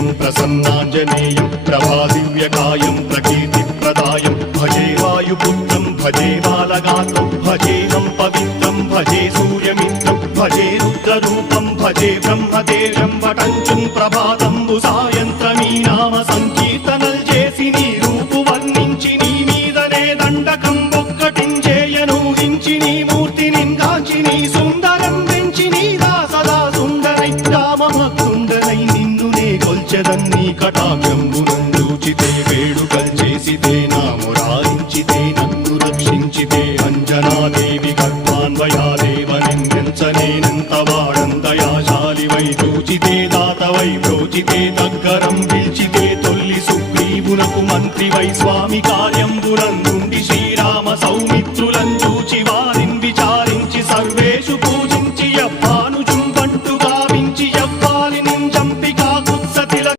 శ్రీవేంకటేశం ప్రసన్నాంజనేయం ప్రభాదివ్యకాయం ప్రకీర్తిప్రదాయం భజే వాయుపుత్రం భజే బాలగాత్రం భజేహం పవిత్రం భజే సూర్యమిత్రం భజే రుద్రరూపం భజే బ్రహ్మదేవం వటంచుం ప్రభాతంబు సాయంత్రమీ నామ సంకీర్తనల్ చేసి నీ రూపు వర్ణించి నీ మీదనే దండకం ఒక్కటించేయనూహించి నీ మూర్తిని గాంచి నీ సుందరం పెంచి నీ సదా సుందరై రామభక్తుండనై నిన్నునే కొల్చెదన్నీ కటాక్షంబునందూచితే వేడుకల్ చేసితే నామురారించితే నన్ను రక్షించితే అంజనాదేవి గర్భాన్వయాదేవనెంచనేనంత వాడంతయాశాలివై చూచితే దాతవై ప్రోచితే దగ్గరం పిల్చితే తొల్లి సుగ్రీవునకు మంత్రివై స్వామి కార్యంబునందుండి శ్రీరామ సౌ